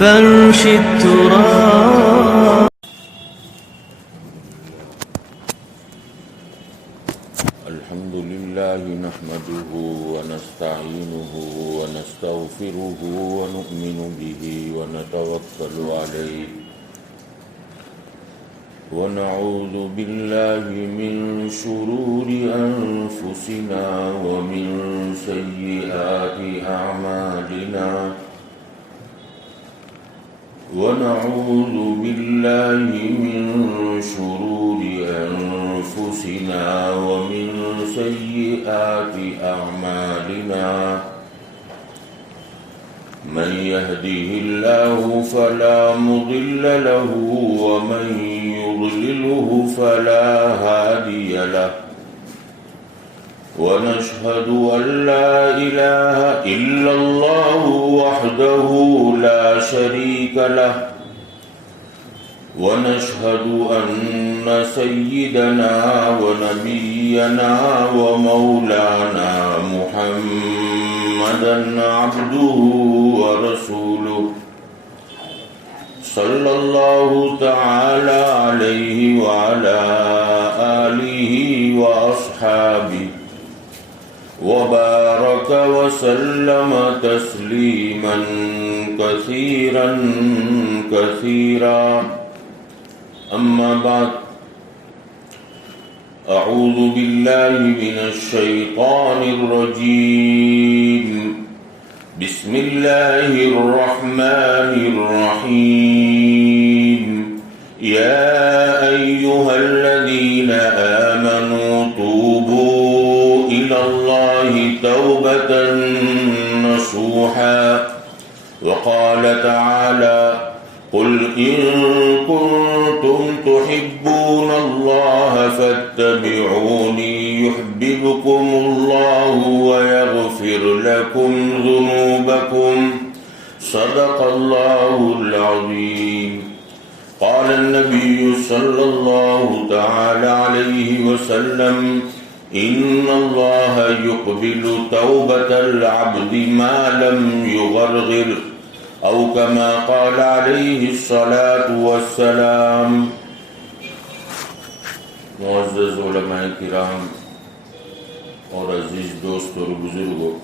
فرش التراب. الحمد لله نحمده ونستعينه ونستغفره ونؤمن به ونتوكل عليه ونعوذ بالله من شرور أنفسنا ومن سيئات أعمالنا ونعوذ بالله من شرور أنفسنا ومن سيئات أعمالنا من يهده الله فلا مضل له ومن يضلله فلا هادي له ونشهد أن لا إله إلا الله وحده لا شريك له ونشهد أن سيدنا ونبينا ومولانا محمدا عبده ورسوله صلى الله تعالى عليه وعلى آله وأصحابه وبارك وسلم تسليما كثيرا كثيرا. أما بعد أعوذ بالله من الشيطان الرجيم. بسم الله الرحمن الرحيم. يا أيها الذين آمنوا توبوا إلى الله توبة نصوحا. وقال تعالى قل إن كنتم تحبون الله فاتبعوني يحببكم الله ويغفر لكم ذنوبكم. صدق الله العظيم. قال النبي صلى الله تعالى عليه وسلم إن الله يقبل توبة العبد ما لم يغرغر أو كما قال عليه الصلاة والسلام. معزز علماء کرام اور عزیز دوست اور بزرگوں،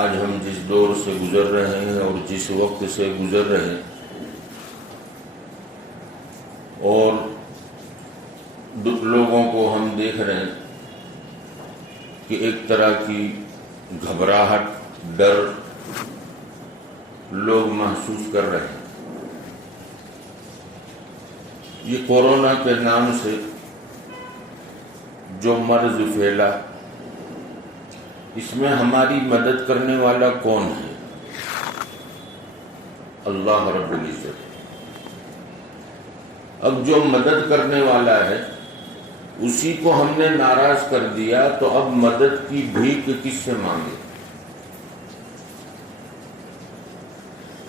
آج ہم جس دور سے گزر رہے ہیں اور جس وقت سے گزر رہے ہیں اور لوگوں کو ہم دیکھ رہے ہیں کہ ایک طرح کی گھبراہٹ، ڈر لوگ محسوس کر رہے ہیں. یہ کورونا کے نام سے جو مرض پھیلا، اس میں ہماری مدد کرنے والا کون ہے؟ اللہ رب العزت. اب جو مدد کرنے والا ہے اسی کو ہم نے ناراض کر دیا تو اب مدد کی بھیک کس سے مانگے؟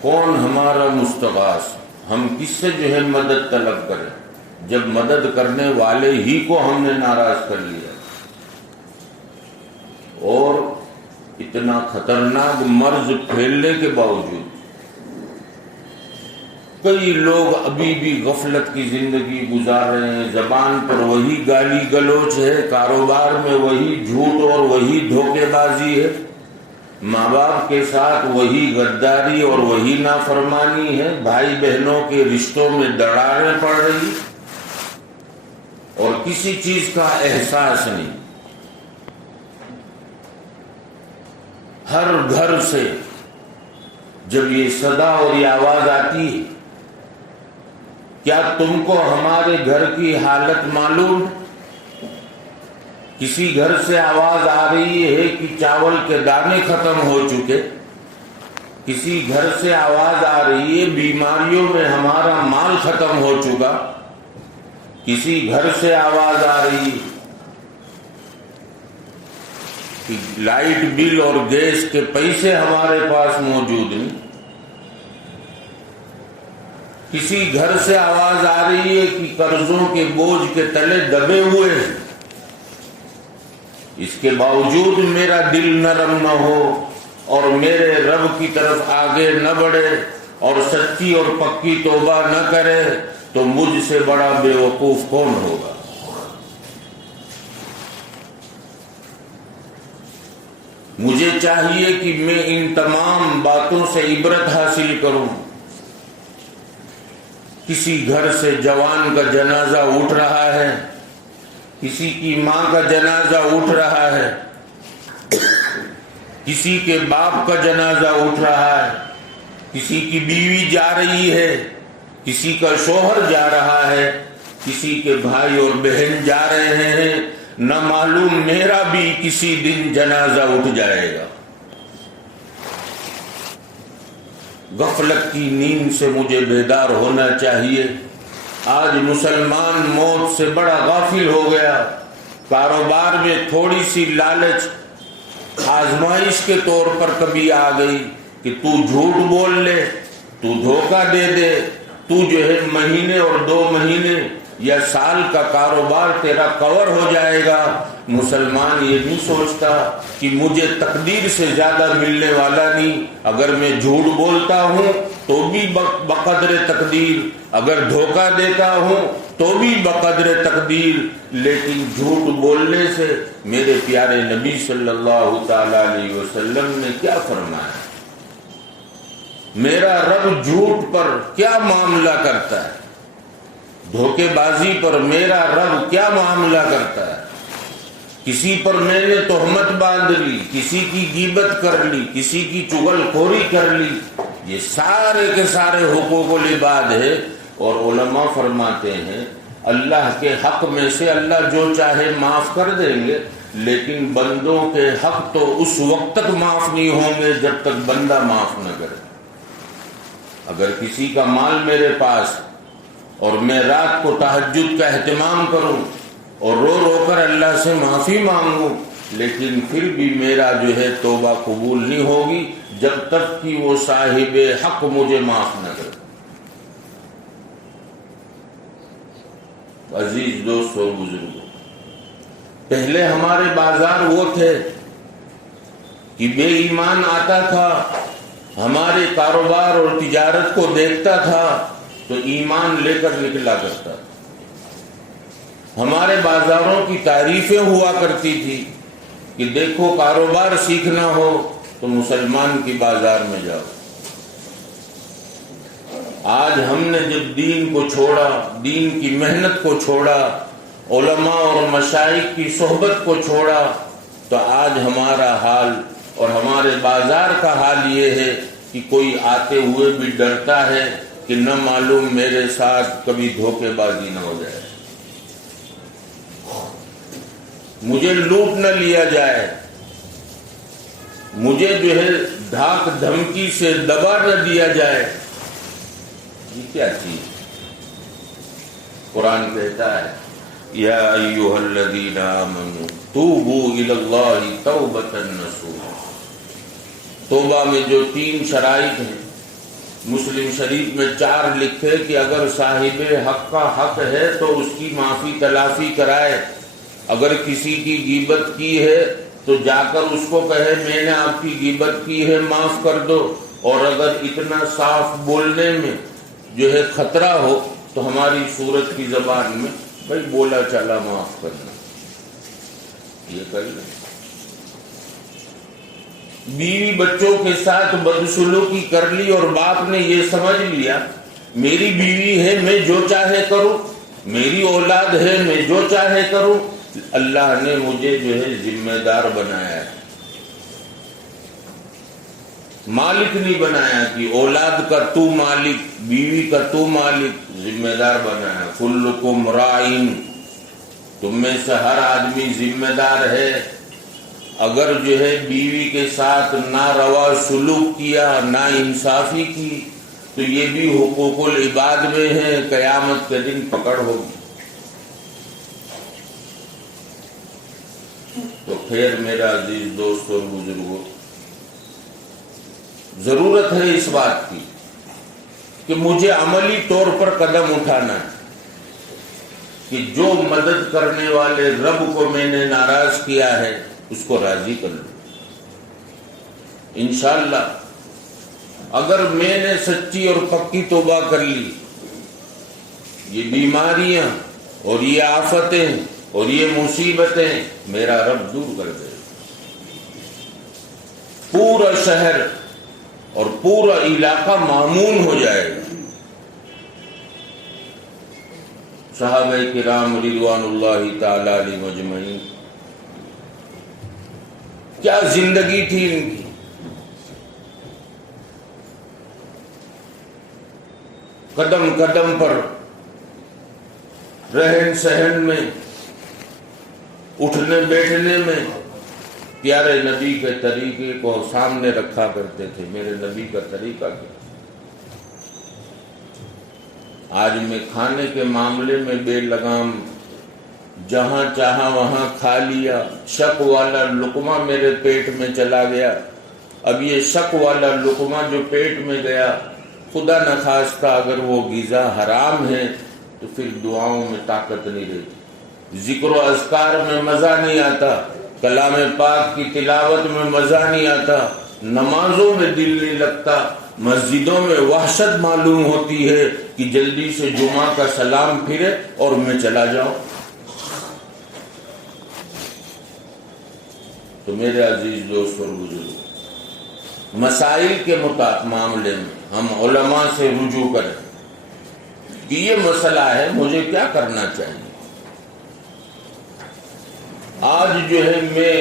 کون ہمارا مستغاث؟ ہم کس سے جو ہے مدد طلب کریں جب مدد کرنے والے ہی کو ہم نے ناراض کر لیا؟ اور اتنا خطرناک مرض پھیلنے کے باوجود کئی لوگ ابھی بھی غفلت کی زندگی گزار رہے ہیں. زبان پر وہی گالی گلوچ ہے، کاروبار میں وہی جھوٹ اور وہی دھوکے بازی ہے، ماں باپ کے ساتھ وہی غداری اور وہی نافرمانی ہے، بھائی بہنوں کے رشتوں میں دراڑیں پڑ رہی اور کسی چیز کا احساس نہیں. ہر گھر سے جب یہ صدا اور یہ آواز آتی ہے، کیا تم کو ہمارے گھر کی حالت معلوم؟ کسی گھر سے آواز آ رہی ہے کہ چاول کے دانے ختم ہو چکے، کسی گھر سے آواز آ رہی ہے بیماریوں میں ہمارا مال ختم ہو چکا، کسی گھر سے آواز آ رہی ہے کہ لائٹ بل اور گیس کے پیسے ہمارے پاس موجود نہیں، کسی گھر سے آواز آ رہی ہے کہ قرضوں کے بوجھ کے تلے دبے ہوئے ہیں، اس کے باوجود میرا دل نرم نہ ہو اور میرے رب کی طرف آگے نہ بڑھے اور سچی اور پکی توبہ نہ کرے تو مجھ سے بڑا بے وقوف کون ہوگا؟ مجھے چاہیے کہ میں ان تمام باتوں سے عبرت حاصل کروں۔ کسی گھر سے جوان کا جنازہ اٹھ رہا ہے، کسی کی ماں کا جنازہ اٹھ رہا ہے، کسی کے باپ کا جنازہ اٹھ رہا ہے، کسی کی بیوی جا رہی ہے، کسی کا شوہر جا رہا ہے، کسی کے بھائی اور بہن جا رہے ہیں، نہ معلوم میرا بھی کسی دن جنازہ اٹھ جائے گا۔ غفلت کی نیند سے مجھے بیدار ہونا چاہیے۔ آج مسلمان موت سے بڑا غافل ہو گیا۔ کاروبار میں تھوڑی سی لالچ آزمائش کے طور پر کبھی آ گئی کہ تو جھوٹ بول لے، تو دھوکہ دے دے، تو جو ہے مہینے اور 2 مہینے یا سال کا کاروبار تیرا کور ہو جائے گا۔ مسلمان یہ نہیں سوچتا کہ مجھے تقدیر سے زیادہ ملنے والا نہیں، اگر میں جھوٹ بولتا ہوں تو بھی بقدر تقدیر، اگر دھوکہ دیتا ہوں تو بھی بقدر تقدیر، لیکن جھوٹ بولنے سے میرے پیارے نبی صلی اللہ تعالی علیہ وسلم نے کیا فرمایا؟ میرا رب جھوٹ پر کیا معاملہ کرتا ہے، دھوکے بازی پر میرا رب کیا معاملہ کرتا ہے؟ کسی پر میں نے تہمت باندھ لی، کسی کی غیبت کر لی، کسی کی چغل خوری کر لی، یہ سارے کے سارے حقوق العباد ہے۔ اور علماء فرماتے ہیں اللہ کے حق میں سے اللہ جو چاہے معاف کر دیں گے، لیکن بندوں کے حق تو اس وقت تک معاف نہیں ہوں گے جب تک بندہ معاف نہ کرے۔ اگر کسی کا مال میرے پاس اور میں رات کو تہجد کا اہتمام کروں اور رو رو کر اللہ سے معافی مانگوں، لیکن پھر بھی میرا جو ہے توبہ قبول نہیں ہوگی جب تک کہ وہ صاحب حق مجھے معاف نہ کرے۔ عزیز دوست اور بزرگوں، پہلے ہمارے بازار وہ تھے کہ بے ایمان آتا تھا، ہمارے کاروبار اور تجارت کو دیکھتا تھا تو ایمان لے کر نکلا کرتا تھا۔ ہمارے بازاروں کی تعریفیں ہوا کرتی تھی کہ دیکھو کاروبار سیکھنا ہو تو مسلمان کی بازار میں جاؤ۔ آج ہم نے جب دین کو چھوڑا، دین کی محنت کو چھوڑا، علماء اور مشائخ کی صحبت کو چھوڑا، تو آج ہمارا حال اور ہمارے بازار کا حال یہ ہے کہ کوئی آتے ہوئے بھی ڈرتا ہے کہ نہ معلوم میرے ساتھ کبھی دھوکے بازی نہ ہو جائے، مجھے لوٹ نہ لیا جائے، مجھے جو ہے دھاک دھمکی سے دبا نہ دیا جائے۔ یہ کیا چیز؟ قرآن کہتا ہے یا ایھا الذین آمنوا توبوا الی اللہ توبۃ نصوحا۔ توبہ میں جو 3 شرائط ہیں، مسلم شریف میں 4 لکھے کہ اگر صاحب حق کا حق ہے تو اس کی معافی تلافی کرائے، اگر کسی کی غیبت کی ہے تو جا کر اس کو کہے میں نے آپ کی غیبت کی ہے معاف کر دو، اور اگر اتنا صاف بولنے میں جو ہے خطرہ ہو تو ہماری سورت کی زبان میں بھائی بولا چلا معاف کرنا، یہ کر لیں۔ بیوی بچوں کے ساتھ بدسلوکی کر لی اور باپ نے یہ سمجھ لیا میری بیوی ہے میں جو چاہے کروں، میری اولاد ہے میں جو چاہے کروں، اللہ نے مجھے جو ہے ذمہ دار بنایا ہے، مالک نہیں بنایا کہ اولاد کا تو مالک، بیوی کا تو مالک، ذمہ دار بنایا۔ کلکم راعٍ، تم میں سے ہر آدمی ذمہ دار ہے۔ اگر جو ہے بیوی کے ساتھ ناروا سلوک کیا، نا انصافی کی، تو یہ بھی حقوق العباد میں ہے، قیامت کے دن پکڑ ہوگی۔ تو خیر میرا عزیز دوست اور بزرگوں، ضرورت ہے اس بات کی کہ مجھے عملی طور پر قدم اٹھانا ہے کہ جو مدد کرنے والے رب کو میں نے ناراض کیا ہے اس کو راضی کر لوں۔ انشاءاللہ اگر میں نے سچی اور پکی توبہ کر لی، یہ بیماریاں اور یہ آفتیں اور یہ مصیبتیں میرا رب دور کر دے، پورا شہر اور پورا علاقہ مامون ہو جائے گا۔ صحابہ کرام رضوان اللہ تعالی علیہم اجمعین، کیا زندگی تھی ان کی، قدم قدم پر، رہن سہن میں، اٹھنے بیٹھنے میں پیارے نبی کے طریقے کو سامنے رکھا کرتے تھے۔ میرے نبی کا طریقہ کیا؟ آج میں کھانے کے معاملے میں بے لگام، جہاں چاہا وہاں کھا لیا، شک والا لقمہ میرے پیٹ میں چلا گیا۔ اب یہ شک والا لقمہ جو پیٹ میں گیا، خدا نخواستہ اگر وہ غذا حرام ہے تو پھر دعاؤں میں طاقت نہیں رہتی، ذکر و اذکار میں مزہ نہیں آتا، کلام پاک کی تلاوت میں مزہ نہیں آتا، نمازوں میں دل نہیں لگتا، مسجدوں میں وحشت معلوم ہوتی ہے کہ جلدی سے جمعہ کا سلام پھرے اور میں چلا جاؤں۔ تو میرے عزیز دوست اور بزرگ، مسائل کے معاملے میں ہم علماء سے رجوع کریں کہ یہ مسئلہ ہے، مجھے کیا کرنا چاہیے۔ آج جو ہے میں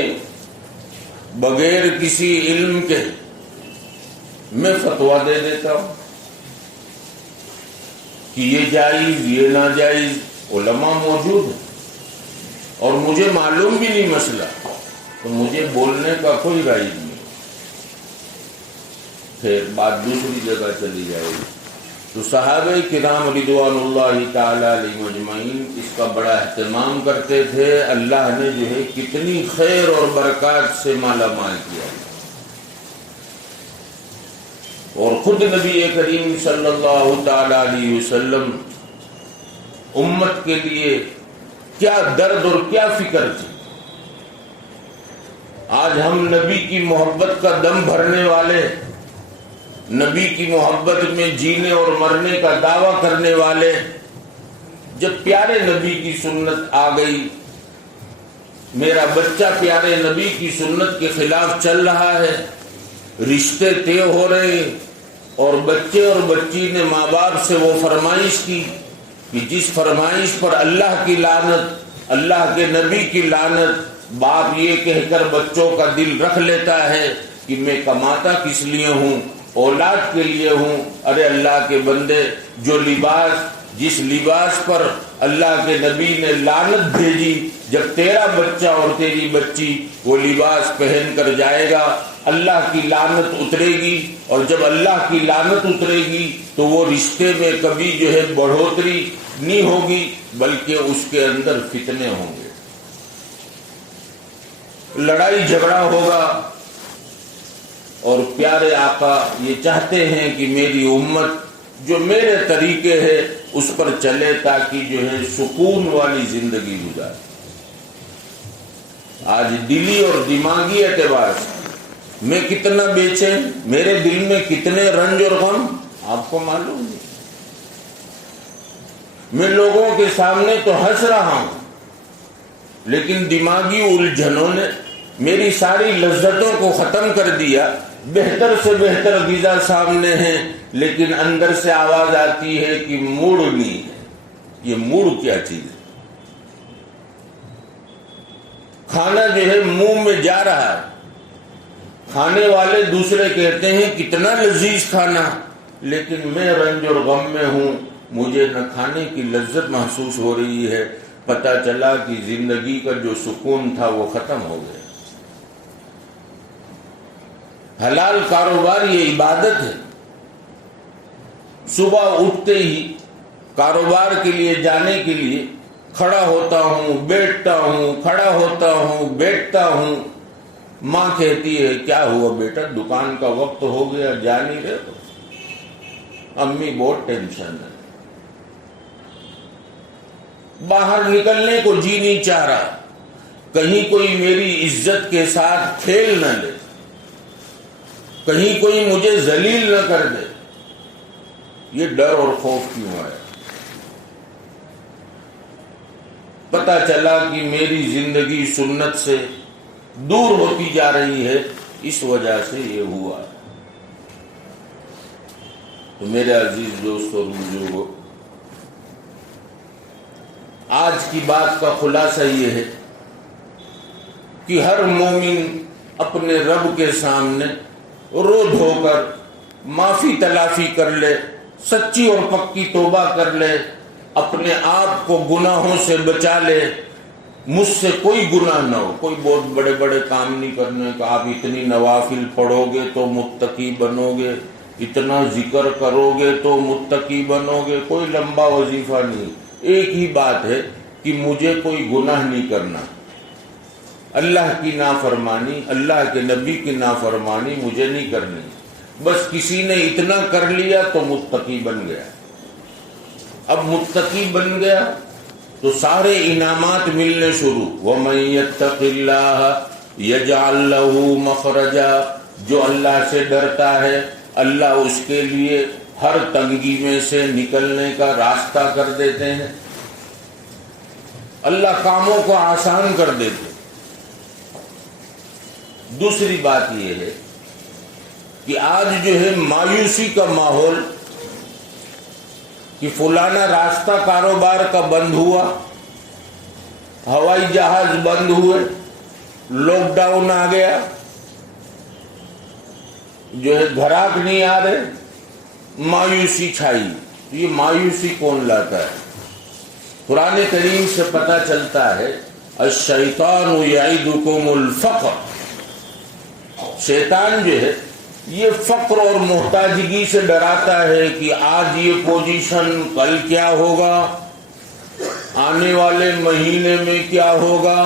بغیر کسی علم کے میں فتویٰ دے دیتا ہوں کہ یہ جائز یہ ناجائز، علماء موجود ہیں اور مجھے معلوم بھی نہیں مسئلہ، تو مجھے بولنے کا کوئی رائج نہیں، پھر بات دوسری جگہ چلی جائے گی۔ تو صحابہ کرام رضوان اللہ تعالی علیہم اجمعین اس کا بڑا اہتمام کرتے تھے۔ اللہ نے جو ہے کتنی خیر اور برکات سے مالا مال کیا، اور خود نبی کریم صلی اللہ تعالی علیہ وسلم امت کے لیے کیا درد اور کیا فکر تھی۔ آج ہم نبی کی محبت کا دم بھرنے والے، نبی کی محبت میں جینے اور مرنے کا دعویٰ کرنے والے، جب پیارے نبی کی سنت آ گئی، میرا بچہ پیارے نبی کی سنت کے خلاف چل رہا ہے، رشتے طے ہو رہے ہیں، اور بچے اور بچی نے ماں باپ سے وہ فرمائش کی کہ جس فرمائش پر اللہ کی لعنت، اللہ کے نبی کی لعنت، باپ یہ کہہ کر بچوں کا دل رکھ لیتا ہے کہ میں کماتا کس لیے ہوں، اولاد کے لیے ہوں۔ ارے اللہ کے بندے، جو جس لباس پر اللہ کے نبی نے لعنت بھیجی، جب تیرا بچہ اور تیری بچی وہ لباس پہن کر جائے گا، اللہ کی لعنت اترے گی، اور جب اللہ کی لعنت اترے گی تو وہ رشتے میں کبھی جو ہے بڑھوتری نہیں ہوگی، بلکہ اس کے اندر فتنے ہوں گے، لڑائی جھگڑا ہوگا۔ اور پیارے آقا یہ چاہتے ہیں کہ میری امت جو میرے طریقے ہے اس پر چلے، تاکہ جو ہے سکون والی زندگی گزارے۔ آج دلی اور دماغی اعتبار سے میں کتنا بے چین، میرے دل میں کتنے رنج اور غم آپ کو معلوم نہیں۔ میں لوگوں کے سامنے تو ہنس رہا ہوں، لیکن دماغی الجھنوں نے میری ساری لذتوں کو ختم کر دیا۔ بہتر سے بہتر غذا سامنے ہے، لیکن اندر سے آواز آتی ہے کہ موڈ نہیں ہے۔ یہ موڈ کیا چیز ہے؟ کھانا جو ہے منہ میں جا رہا ہے، کھانے والے دوسرے کہتے ہیں کتنا لذیذ کھانا، لیکن میں رنج اور غم میں ہوں، مجھے نہ کھانے کی لذت محسوس ہو رہی ہے۔ پتہ چلا کہ زندگی کا جو سکون تھا وہ ختم ہو گیا۔ حلال کاروبار یہ عبادت ہے۔ صبح اٹھتے ہی کاروبار کے لیے جانے کے لیے کھڑا ہوتا ہوں، بیٹھتا ہوں، کھڑا ہوتا ہوں، بیٹھتا ہوں۔ ماں کہتی ہے کیا ہوا بیٹا، دکان کا وقت ہو گیا، جا نہیں رہے ہو؟ امی بہت ٹینشن ہے، باہر نکلنے کو جی نہیں چاہ رہا، کہیں کوئی میری عزت کے ساتھ کھیل نہ لے۔ کہیں کوئی مجھے ذلیل نہ کر دے، یہ ڈر اور خوف کیوں آیا؟ پتہ چلا کہ میری زندگی سنت سے دور ہوتی جا رہی ہے، اس وجہ سے یہ ہوا۔ تو میرے عزیز دوستو اور بزرگوں، آج کی بات کا خلاصہ یہ ہے کہ ہر مومن اپنے رب کے سامنے رو دھو کر معافی تلافی کر لے، سچی اور پکی توبہ کر لے، اپنے آپ کو گناہوں سے بچا لے۔ مجھ سے کوئی گناہ نہ ہو، کوئی بہت بڑے بڑے کام نہیں کرنے کا، آپ اتنی نوافل پڑھو گے تو متقی بنو گے، اتنا ذکر کرو گے تو متقی بنو گے، کوئی لمبا وظیفہ نہیں، ایک ہی بات ہے کہ مجھے کوئی گناہ نہیں کرنا، اللہ کی نافرمانی، اللہ کے نبی کی نافرمانی مجھے نہیں کرنی۔ بس کسی نے اتنا کر لیا تو متقی بن گیا۔ اب متقی بن گیا تو سارے انعامات ملنے شروع۔ وَمَن يَتَّقِ اللَّهَ يَجْعَل لَّهُ مَخْرَجًا، جو اللہ سے ڈرتا ہے اللہ اس کے لیے ہر تنگی میں سے نکلنے کا راستہ کر دیتے ہیں، اللہ کاموں کو آسان کر دیتے ہیں۔ دوسری بات یہ ہے کہ آج جو ہے مایوسی کا ماحول، کہ فلانا راستہ کاروبار کا بند ہوا، ہوائی جہاز بند ہوئے، لاک ڈاؤن آ گیا، جو ہے گھراک نہیں آ رہے، مایوسی چھائی۔ یہ مایوسی کون لاتا ہے؟ قرآن کریم سے پتہ چلتا ہے الشیطان یعدکم الفقر، شیطان جو ہے یہ فقر اور محتاجگی سے ڈراتا ہے کہ آج یہ پوزیشن، کل کیا ہوگا، آنے والے مہینے میں کیا ہوگا۔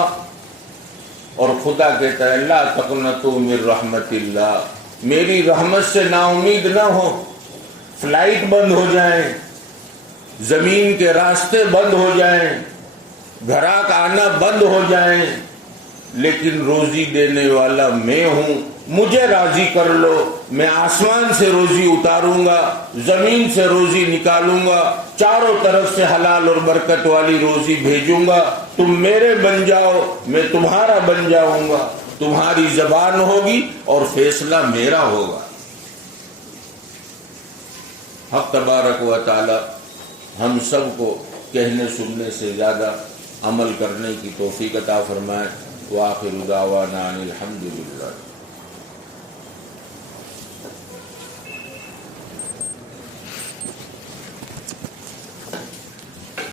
اور خدا کہتا ہے لا تقنطوا من رحمت اللہ، میری رحمت سے نا امید نہ ہو، فلائٹ بند ہو جائیں، زمین کے راستے بند ہو جائیں، گھراک آنا بند ہو جائیں، لیکن روزی دینے والا میں ہوں، مجھے راضی کر لو، میں آسمان سے روزی اتاروں گا، زمین سے روزی نکالوں گا، چاروں طرف سے حلال اور برکت والی روزی بھیجوں گا، تم میرے بن جاؤ، میں تمہارا بن جاؤں گا، تمہاری زبان ہوگی اور فیصلہ میرا ہوگا۔ حق تبارک و تعالی ہم سب کو کہنے سننے سے زیادہ عمل کرنے کی توفیق عطا فرمائے۔ وآخر دعوانا ان الحمد للہ۔